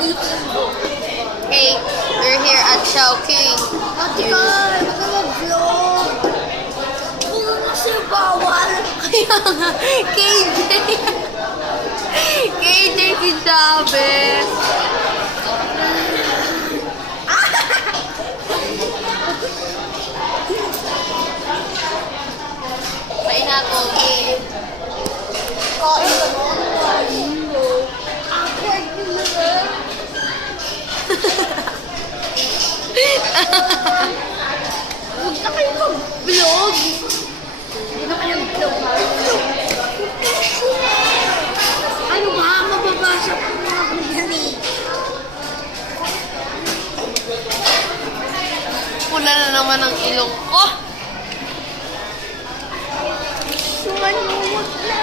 Hey, we're here at Chowking. Ate ka, mag-vlog. Puro kasi bawal. Kaya nga, KJ. KJ si Chavez. Pain ako, okay. Kain ka mo. Awkward yun na. Huwag na kayo mag-vlog. Hindi na kayo mag-vlog. Ano ba? Mababasa ko na ako yan eh. Pula na naman ang ilong ko. So ano, wag na.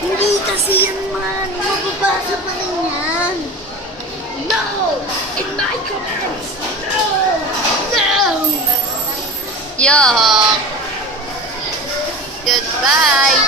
Hindi kasi yan man. Mababasa pa rin yan. No! In my comments! No! No! Yuck. Goodbye.